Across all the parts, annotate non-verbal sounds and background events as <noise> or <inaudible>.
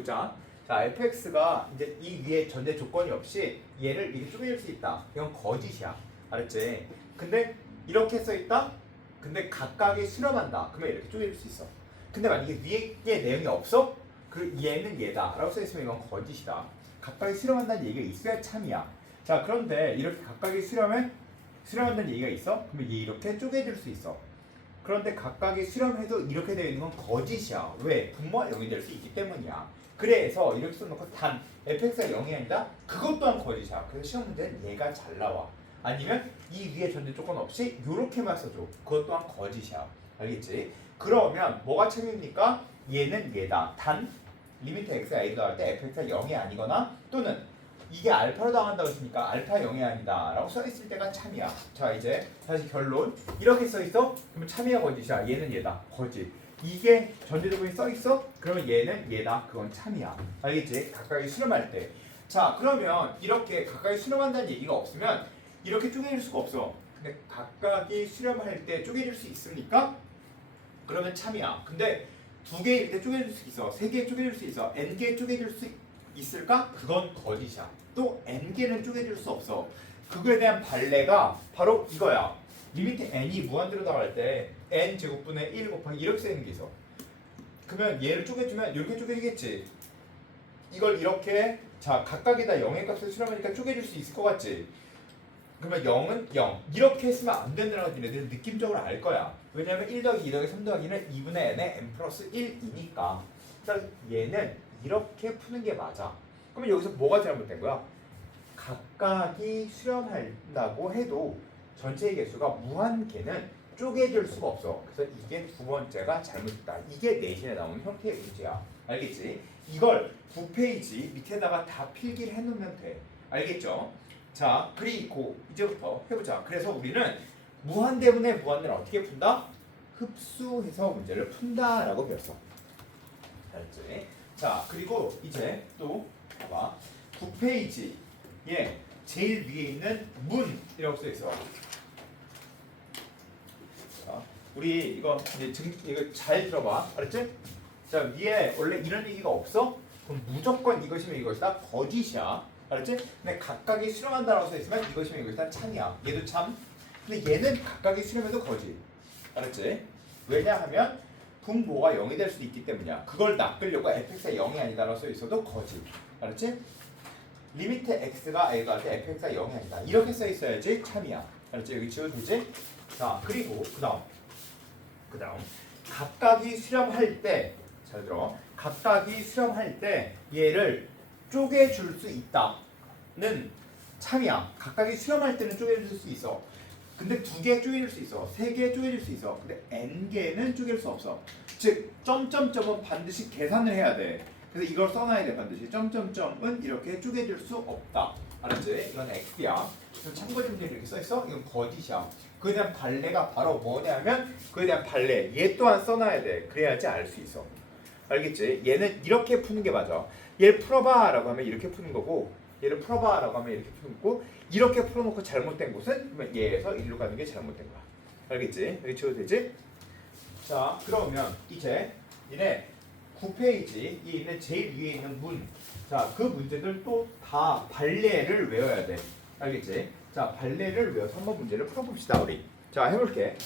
보자. 자, fx가 이제 이 위에 전제 조건이 없이 얘를 이렇게 쪼개질 수 있다. 이건 거짓이야. 알았지? 근데 이렇게 써 있다. 근데 각각이 실험한다. 그러면 이렇게 쪼개질 수 있어. 근데 만약에 위에 내용이 없어? 그 얘는 얘다라고 써 있으면 이건 거짓이다. 각각이 실험한다는 얘기가 있어야 참이야. 자, 그런데 이렇게 각각이 실험에 실험한다는 얘기가 있어? 그러면 얘 이렇게 쪼개질 수 있어. 그런데 각각이 실험해도 이렇게 되어 있는 건 거짓이야. 왜? 분모가 0이 될 수 있기 때문이야. 그래서 이렇게 써놓고 단 fx가 0이 아니다? 그것 또한 거짓이야. 그래서 시험 문제는 얘가 잘 나와. 아니면 이 위에 전제 조건 없이 이렇게만 써줘. 그것 또한 거짓이야. 알겠지? 그러면 뭐가 참입니까? 얘는 얘다. 단 리미트 x가 a로 나갈 때 fx가 0이 아니거나 또는 이게 알파로 당한다고 했으니까 알파 0이 아니다 라고 써있을 때가 참이야 자 이제 다시 결론 이렇게 써있어? 그러면 참이야 거짓이야 얘는 얘다 거짓 이게 전제조건이 써 있어? 그러면 얘는 얘다 그건 참이야 알겠지? 각각이 실험할 때 자 그러면 이렇게 각각이 실험한다는 얘기가 없으면 이렇게 쪼개질 수가 없어 근데 각각이 실험할 때 쪼개질 수 있습니까? 그러면 참이야 근데 두 개일 때 쪼개질 수 있어 세 개 쪼개질 수 있어 n 개 쪼개질 수 있을까? 그건 거짓이야 또 n 개는 쪼개질 수 없어. 그거에 대한 발레가 바로 이거야. 리미트 n이 무한대로 나갈 때 n 제곱분의 1 곱하기 이렇게 쓰는 게 있어. 그러면 얘를 쪼개주면 이렇게 쪼개지겠지. 이걸 이렇게 자 각각이 다 0의 값을 실험하니까 쪼개질 수 있을 것 같지. 그러면 0은 0 이렇게 했으면 안 된다는 걸 니네들은 느낌적으로 알 거야. 왜냐면 1 더하기 2 더하기 3 더하기는 2분의 n의 n 플러스 1이니까. 그래서 얘는 이렇게 푸는 게 맞아. 그러면 여기서 뭐가 잘못된 거야? 각각이 수렴한다고 해도 전체의 개수가 무한개는 쪼개질 수가 없어. 그래서 이게 두 번째가 잘못됐다. 이게 내신에 나오는 형태의 문제야. 알겠지? 이걸 9페이지 밑에다가 다 필기를 해놓으면 돼. 알겠죠? 자, 그리고 이제부터 해보자. 그래서 우리는 무한대분의 무한대를 어떻게 푼다? 흡수해서 문제를 푼다라고 배웠어. 알았지? 자, 그리고 이제 또 봐봐. 9페이지 예, 제일 위에 있는 문이라고 써 있어. 자, 우리 이거 이제 증 이거 잘 들어봐, 알았지? 자 위에 원래 이런 얘기가 없어? 그럼 무조건 이것이면 이것이다 거짓이야, 알았지? 근데 각각이 수렴한다라고 써 있으면 이것이면 이것이다 참이야. 얘도 참. 근데 얘는 각각이 수렴해도 거짓, 알았지? 왜냐하면 분모가 0이 될 수도 있기 때문이야. 그걸 낚으려고 fx가 0이 아니다라고 써 있어도 거짓, 알았지? 리미트 x가 a가 할 때 fx가 0이 아니다. 이렇게 써 있어야지 참이야. 알았지? 여기 지워도 되지? 자, 그리고 그 다음 그 다음 각각이 수렴할 때 잘 들어. 각각이 수렴할 때 얘를 쪼개 줄 수 있다는 참이야. 각각이 수렴할 때는 쪼개 줄 수 있어. 근데 두 개 쪼개질 수 있어. 세 개 쪼개질 수 있어. 근데 n 개는 쪼갤 수 없어. 즉 점점점은 반드시 계산을 해야 돼. 그래서 이걸 써놔야 돼 반드시 점점점은 이렇게 쪼개질 수 없다 알았지? 이건 x야 그래서 참고 문제 이렇게 써있어? 이건 거짓이야 그에 대한 발레가 바로 뭐냐면 그에 대한 발레 얘 또한 써놔야 돼 그래야지 알 수 있어 알겠지? 얘는 이렇게 푸는 게 맞아 얘를 풀어봐 라고 하면 이렇게 푸는 거고 얘를 풀어봐 라고 하면 이렇게 푸는 거고 이렇게 풀어놓고 잘못된 곳은 그러면 얘에서 일로 가는 게 잘못된 거야 알겠지? 여기 지워도 되지? 자 그러면 이제 얘네 9페이지 이 있는 제일 위에 있는 문. 자, 그 문제들 또 다 발레를 외워야 돼. 알겠지? 자, 발레를 외워서 한번 문제를 풀어봅시다, 우리. 자, 해볼게.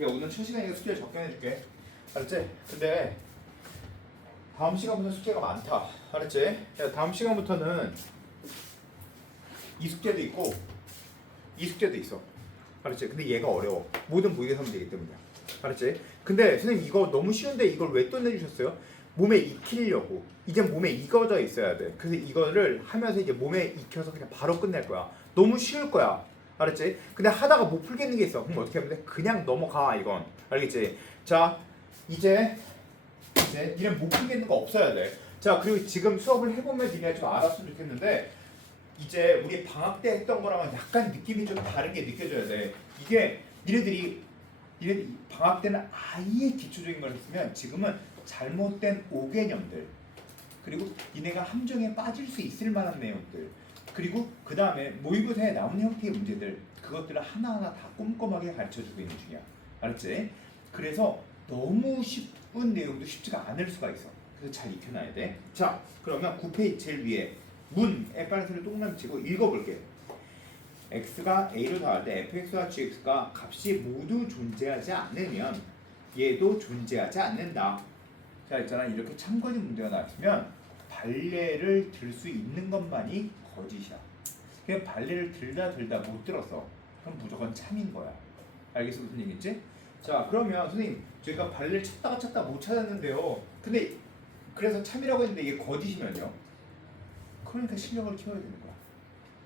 야, 오늘 첫 시간이니까 숙제 적게 해줄게. 알았지? 근데 다음 시간부터 숙제가 많다. 알았지? 야, 다음 시간부터는 이 숙제도 있고 이 숙제도 있어. 알았지? 근데 얘가 어려워. 모든 모의고사 문제이기 때문이야. 알았지? 근데 선생님 이거 너무 쉬운데 이걸 왜 또 내주셨어요? 몸에 익히려고. 이제 몸에 익어져 있어야 돼. 그래서 이거를 하면서 이제 몸에 익혀서 그냥 바로 끝낼 거야. 너무 쉬울 거야. 알았지? 근데 하다가 못 풀겠는 게 있어. 그럼 어떻게 하면 돼? 그냥 넘어가 이건. 알겠지? 자 이제 이제 니네 못 풀겠는 거 없어야 돼 자 그리고 지금 수업을 해보면 니네 좀 알았으면 좋겠는데 이제 우리 방학 때 했던 거랑은 약간 느낌이 좀 다른 게 느껴져야 돼. 이게 니네들이 이런 방학 때는 아예 기초적인 걸 했으면 지금은 잘못된 오개념들 그리고 니네가 함정에 빠질 수 있을 만한 내용들 그리고 그 다음에 모의고사에 나오는 형태의 문제들 그것들을 하나하나 다 꼼꼼하게 가르쳐주고 있는 중이야 알았지? 그래서 너무 쉬운 내용도 쉽지가 않을 수가 있어 그래서 잘 익혀놔야 돼. 자, 그러면 9페이지 제일 위에 문에 빨간색을 동그라미 치고 읽어볼게. x가 a로 더할 때 fx와 gx가 값이 모두 존재하지 않으면 얘도 존재하지 않는다. 자, 있잖아 이렇게 참고지 문제가 나왔으면 발레를 들 수 있는 것만이 거짓이야. 그냥 발레를 들다 들다 못 들었어. 그럼 무조건 참인 거야. 알겠어 무슨 얘기인지? 자 그러면 선생님 저희가 발레를 찾다가 찾다 못 찾았는데요. 근데 그래서 참이라고 했는데 이게 거짓이면요? 그러니까 실력을 키워야 되는 거야.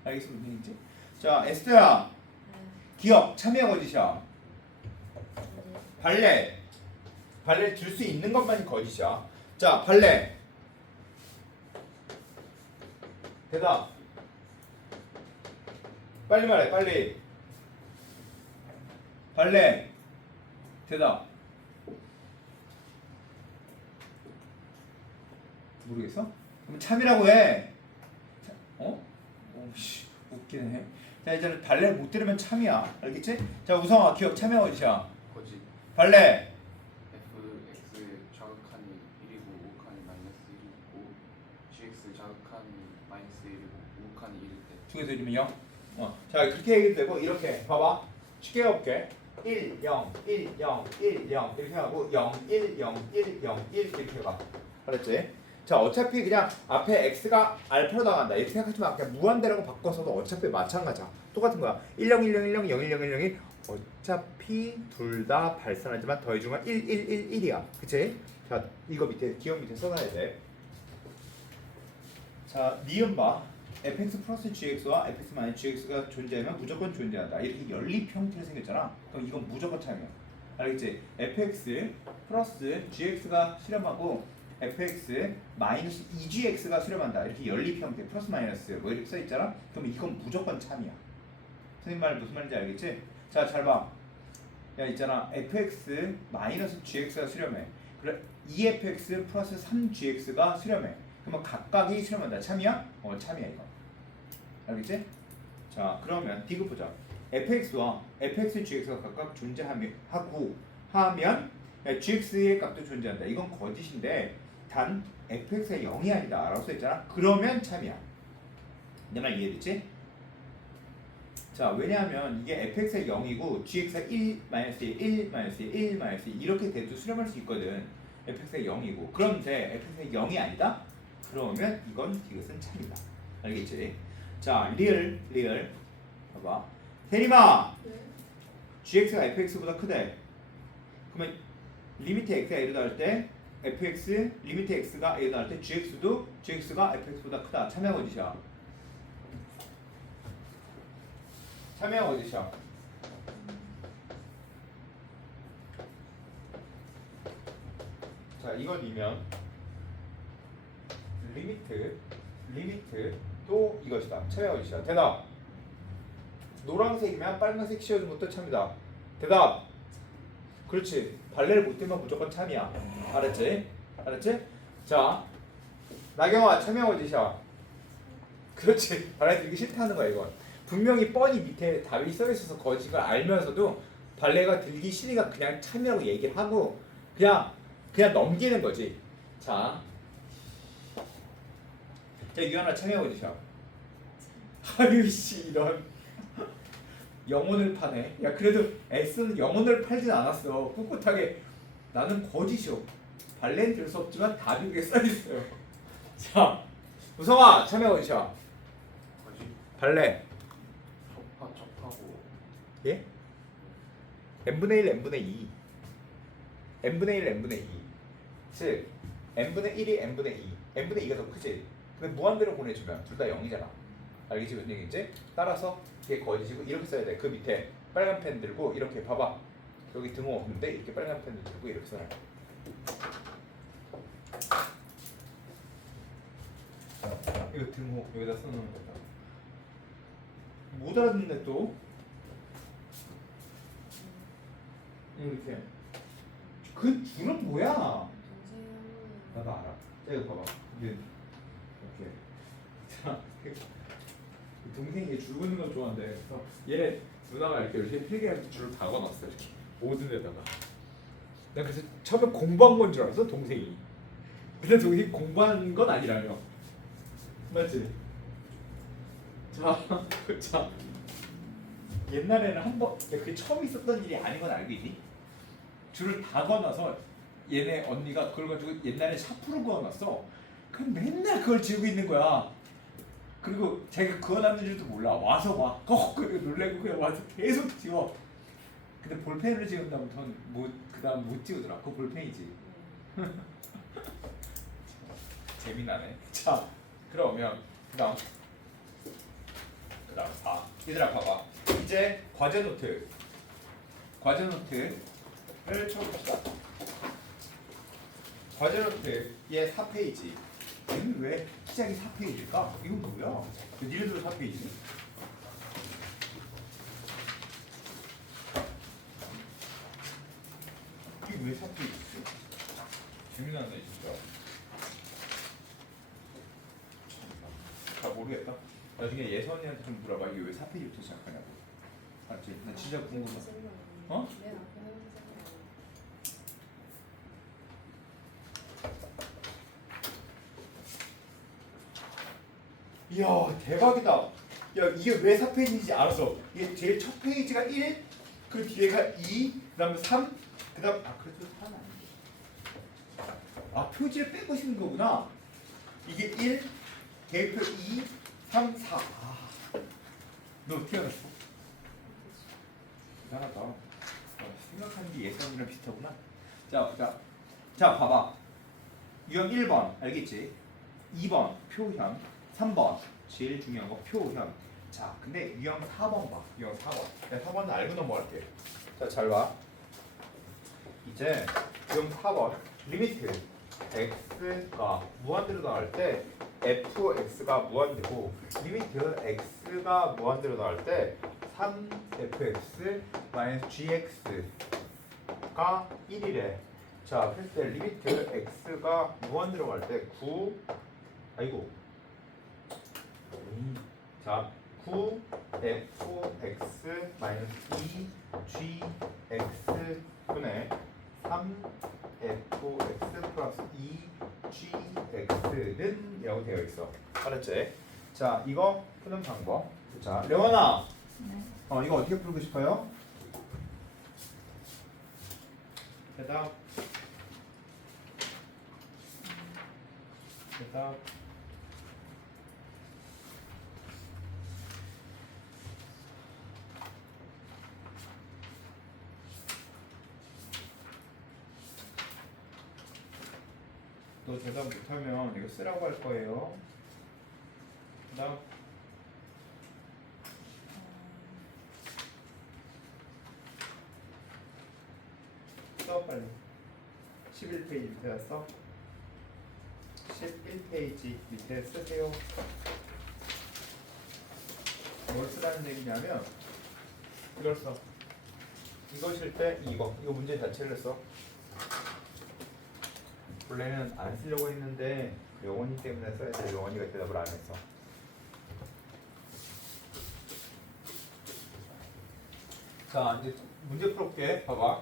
알겠어 무슨 얘기인지? 자 에스테야 기억 참이야 거짓이야. 발레 발레 들수 있는 것만이 거짓이야. 자 발레. 대답. 빨리 말해 빨리. 발레. 대답. 모르겠어? 그럼 참이라고 해. 자, 어? 오씨 웃기네. 자 이제 발레를 못 들으면 참이야. 알겠지? 자 우성아 기억 참여 어디야 거짓. 발레 fx 자극한이 1이고 우극한이 마이너스 1이고 gx 자극한이 마이너스 1이고 우극한이 1일 때. 중에서 이면 0. 어. 자 그렇게 얘기도 되고 이렇게 봐봐. 쉽게 해볼게. 1, 0, 1, 0, 1, 0 이렇게 하고 0, 1, 0, 1, 0, 1 이렇게 해봐. 알았지? 자 어차피 그냥 앞에 x가 알파로 나간다. 이렇게 생각하지만 그냥 무한대라고 바꿔서도 어차피 마찬가지야. 똑같은 거야. 1, 0, 1, 0, 1, 0, 0, 1, 0, 1, 0, 1 어차피 둘 다 발산하지만 더해주면 1, 1, 1, 1이야. 그치? 자 이거 밑에 기억 밑에 써놔야 돼. 자, 니은 봐. Fx 플러스 gx와 fx 마이너스 gx가 존재하면 무조건 존재한다. 이렇게 연립 형태로 생겼잖아. 그럼 이건 무조건 참이야. 알겠지? fx 플러스 gx가 수렴하고 fx 마이너스 2gx가 수렴한다. 이렇게 연립 형태 플러스 마이너스 뭐 이렇게 써 있잖아. 그럼 이건 무조건 참이야. 선생님 말 무슨 말인지 알겠지? 자, 잘 봐. 야 있잖아. fx 마이너스 gx가 수렴해. 그래 2fx 플러스 3gx가 수렴해. 그러면 각각이 수렴한다. 참이야? 어, 참이야 이거. 알겠지? 자, 그러면 디귿 보자. fx와 fx, gx가 각각 존재하며 하고 하면 gx의 값도 존재한다. 이건 거짓인데 단 fx가 0이 아니다. 라고 써 있잖아. 그러면 참이야. 내 말 이해되지? 자, 왜냐하면 이게 fx가 0이고 gx가 1, 마이너스 1, 1, 마이너스 1, 1, 마이너스 1 이렇게 돼도 수렴할 수 있거든. fx가 0이고 그런데 fx가 0이 아니다? 그러면 이건 이것은 참이다. 알겠지? 자, 리얼, 리얼. 봐봐. 세림아, gx가 fx보다 크대. 그러면 리미트 x가 a로 나올 때 fx 리미트 x가 a로 나올 때 gx도 gx가 fx보다 크다. 참여가 어디셔? 참여가 어디셔? 자, 이것이면 리미트 리미트 또 이것이다. 참여가 어디셔? 대답. 노란색이면 빨간색 씌워준 것도 참이다. 대답. 그렇지. 발레를 못 뛰면 무조건 참이야. 알았지? 알았지? 자, 나경아 참여 어디셔? 그렇지. 발레 들기 싫다는 거야 이건. 분명히 뻔히 밑에 답이 써 있어서 거짓을 알면서도 발레가 들기 싫으니까 그냥 참여라고 얘기를 하고 그냥 그냥 넘기는 거지. 자, 자 유연아 참여 어디셔? 아유 씨 이런. 영혼을 파네. 야 그래도 S는 영혼을 팔진 않았어. 꿋꿋하게 나는 거짓이요. 발레는 들수 없지만 답이 그게 써 있어요. 자, 우성아 참여 어디셔? 거짓 발레. 접하 접하고 예? n분의 1 n분의 2 n분의 1 n분의 2 즉 n분의 1이 n분의 2 n분의 2가 더 크지 근데 무한대로 보내주면 둘 다 0이잖아 알겠지 무슨 얘기인지? 따라서 이게 거짓이고 이렇게 써야 돼 그 밑에 빨간 펜 들고 이렇게 봐봐 여기 등호 없는데 이렇게 빨간 펜을 들고 이렇게 써놔 이거 등호 여기다 써놓는 거다 못 알아듣네 또 이렇게 그 줄은 뭐야? 나도 알아. 자 이거 봐봐. 이게 이렇게 <laughs> 자그 동생이 줄 긋는 걸 좋아한대. 그래서 얘 누나가 이렇게 이렇게 필기할 줄을 박아놨어 이렇게 모든 데다가. 나 그래서 처음에 공부한 건 줄 알았어 동생이. 근데 저기 공부한 건 아니라며. 맞지? 자, <laughs> 자. 옛날에는 한 번, 그게 처음 있었던 일이 아닌 건 알겠니? 줄을 다 그어놔서 얘네 언니가 그걸 가지고 옛날에 샤프로 그어놨어. 그럼 맨날 그걸 지우고 있는 거야. 그리고 자기가 그어놨는 줄도 몰라. 와서 봐. 꼭 그리고 놀래고 그냥 와서 계속 지워. 근데 볼펜으로 지운 다음부터는 못, 그 다음 못 지우더라. 그거 볼펜이지. <laughs> 재미나네. 자, 그러면 그 다음 그 다음 아 얘들아 봐봐. 이제 과제 노트 과제 노트를 쳐봅시다. 과제 노트의 4페이지. 얘는 왜 시작이 4페이지일까? 이건 뭐야? 니네들 4페이지니? 이게 왜 4페이지지? 재미나네 진짜. 잘 모르겠다. 나중에 예선이한테 좀 물어봐. 이게 왜 4페이지부터 시작하냐고. 알지? 나 진짜 궁금해. 어? 생각. 이야 대박이다. 야 이게 왜 4페이지인지 알았어. 이게 제일 첫 페이지가 1, 그 뒤에가 2, 그 다음에 3, 그 다음 아 그래도 3 아닌데. 아 표지를 빼고 싶은 거구나. 이게 1, 계획표 2, 3, 4. 아, 너 알았어? 대단하다. 어, 생각하는 게 예선이랑 비슷하구나. 자, 자, 자, 봐봐. 유형 1번 알겠지? 2번 표현, 3번 제일 중요한 거 표현. 자, 근데 유형 4번 봐. 유형 4번. 내가 4번은 알고 넘어갈게. 자, 잘 봐. 이제 유형 4번 리미트 x가 무한대로 나갈 때 fx가 무한대고 리미트 x가 무한대로 나갈 때 3fx gx가 1이래. 자, 그랬을 때 리미트 x가 무한대로 갈 때 9, 아이고. 음, 자, 9 fx 마이너스 2 gx 분의 3 fx 플러스 2 gx는 이라고 되어 있어. 알았지? 자, 이거 푸는 방법. 자, 레원아. 어, 이거 어떻게 풀고 싶어요? 대답. 대답. 너 대답 못하면 이거 쓰라고 할 거예요. 그 다음 써 빨리. 11페이지 밑에다 써. 11페이지 밑에 쓰세요. 뭘 쓰라는 얘기냐면 이걸 써. 이것일 때 이거 이거 문제 자체를 써. 원래는 안 쓰려고 했는데 영원이 때문에 써야 돼. 영원이가 대답을 안 했어. 자 이제 문제 풀어볼게. 봐봐.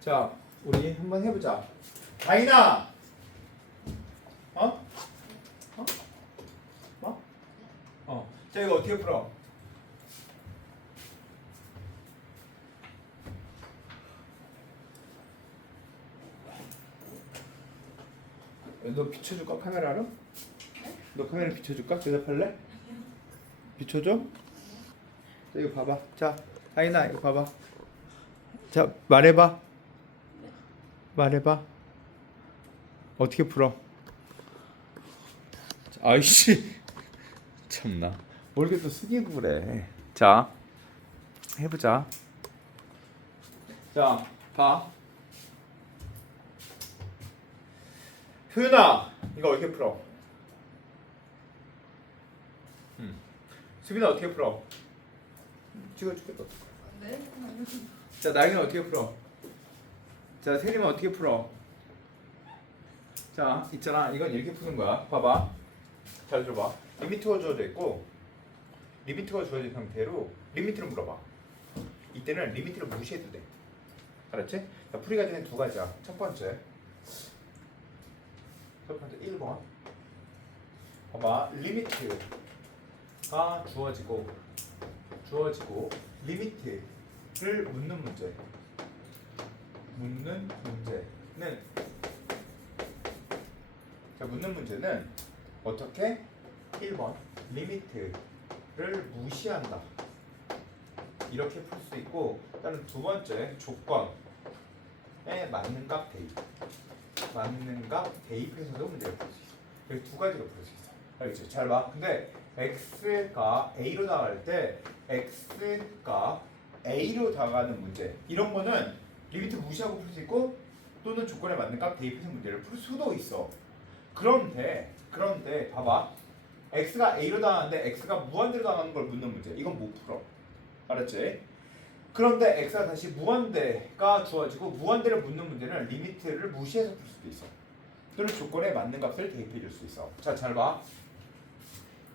자 우리 한번 해보자. 다이나. 어? 어? 뭐? 어. 자 이거 어떻게 풀어? 너 비춰줄까 카메라로? 너 카메라 비춰줄까? 대답할래? 비춰줘? 자 이거 봐봐. 자 아이나 이거 봐봐. 자 말해봐. 말해봐. 어떻게 풀어? 자, 아이씨 <laughs> 참나. 뭘 이렇게 또 숙이고 그래. 자 해보자. 자 봐. 효윤아 이거 어떻게 풀어? 음. 수빈아 어떻게 풀어? 찍어줄게 또. 네? 자 나이는 어떻게 풀어? 자 세림은 어떻게 풀어? 자 있잖아 이건 이렇게 푸는 거야. 봐봐. 잘 들어봐. 리미트가 주어져 있고 리미트가 주어진 상태로 리미트를 물어봐. 이때는 리미트를 무시해도 돼. 알았지? 자, 풀이가 되는 두 가지야. 첫 번째 첫 번째 1번. 봐봐. 리미트가 주어지고 주어지고 리미트를 묻는 문제. 묻는 문제는 자, 묻는 문제는 어떻게 1번 리미트를 무시한다. 이렇게 풀 수 있고 다른 두 번째 조건에 맞는 값 대입 맞는 값 대입해서도 문제를 풀 수 있어 여기 두 가지로 풀 수 있어 알겠죠? 잘 봐. 근데 x가 a로 나갈 때 x가 a로 나가는 문제. 이런 거는 리미트 무시하고 풀 수 있고 또는 조건에 맞는 값 대입해서 문제를 풀 수도 있어. 그런데 그런데 봐봐. X가 a로 나가는데 x가 무한대로 나가는 걸 묻는 문제. 이건 못 풀어. 알았지? 그런데 x가 다시 무한대가 주어지고 무한대를 묻는 문제는 리미트를 무시해서 풀 수도 있어. 또는 조건에 맞는 값을 대입해 줄 수 있어. 자, 잘 봐.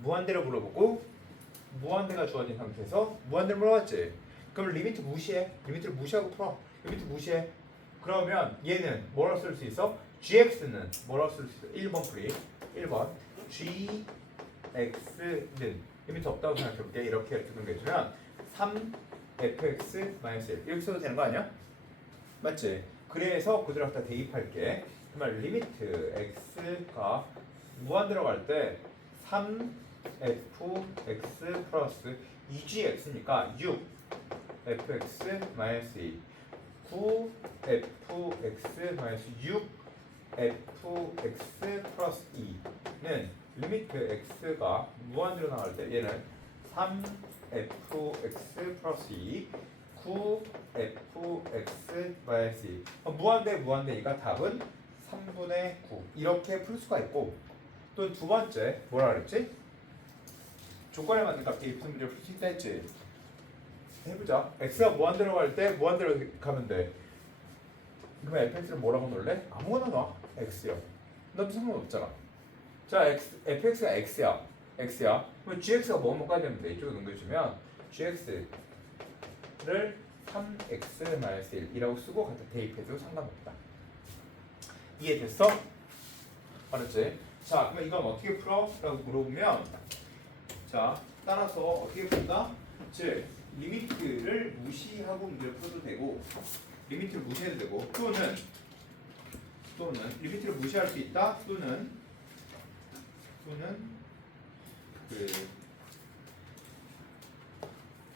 무한대로 물어보고 무한대가 주어진 상태에서 무한대를 물어봤지. 그럼 리미트 무시해. 리미트를 무시하고 풀어. 리미트 무시해. 그러면 얘는 뭐라고 쓸 수 있어? gx는 뭐라고 쓸 수 있어? 1번 풀이. 1번 gx는 리미트 없다고 생각해 볼게. 이렇게 이렇게 넘겨주면 3 fx 1 이렇게 써도 되는 거 아니야? 맞지? 그래서 그대로 갖다 대입할게. 그러면 리미트 x가 무한 들어갈 때 3fx 플러스 2gx니까 6 fx 마이너스 2 9 fx 마이너스 6 fx 플러스 2는 리미트 x가 무한대로 나갈 때 얘는 3 fx 플러스 2 9fx 마이너스. 2 어, 무한대 무한대. 이가 답은 3분의 9 이렇게 풀 수가 있고 또두 번째 뭐라 그랬지? 조건에 맞는 값 대입 문제를 풀 수 있다 했지? 해보자. X가 무한대로 갈 때 무한대로 가면 돼. 그러면 fx를 뭐라고 넣을래? 아무거나 넣어 x요. 너도 상관없잖아. 자 x, fx가 x야 x야 그럼 gx가 뭐뭐까지 되면 돼 이쪽에 넘겨주면 gx를 3x-1이라고 쓰고 갖다 대입해도 상관없다 이해됐어? 알았지? 자 그럼 이건 어떻게 풀어? 라고 물어보면 자 따라서 어떻게 푼다? 즉 리미트를 무시하고 문제를 풀어도 되고 리미트를 무시해도 되고 또는 또는 리미트를 무시할 수 있다 또는 또는 그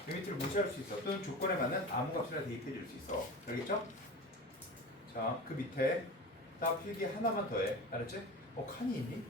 리미트를 무시할 수 있어 또는 조건에 맞는 아무 값이나 대입해 줄 수 있어 알겠죠? 자 그 밑에 딱 필기 하나만 더해 알았지? 어 칸이 있니?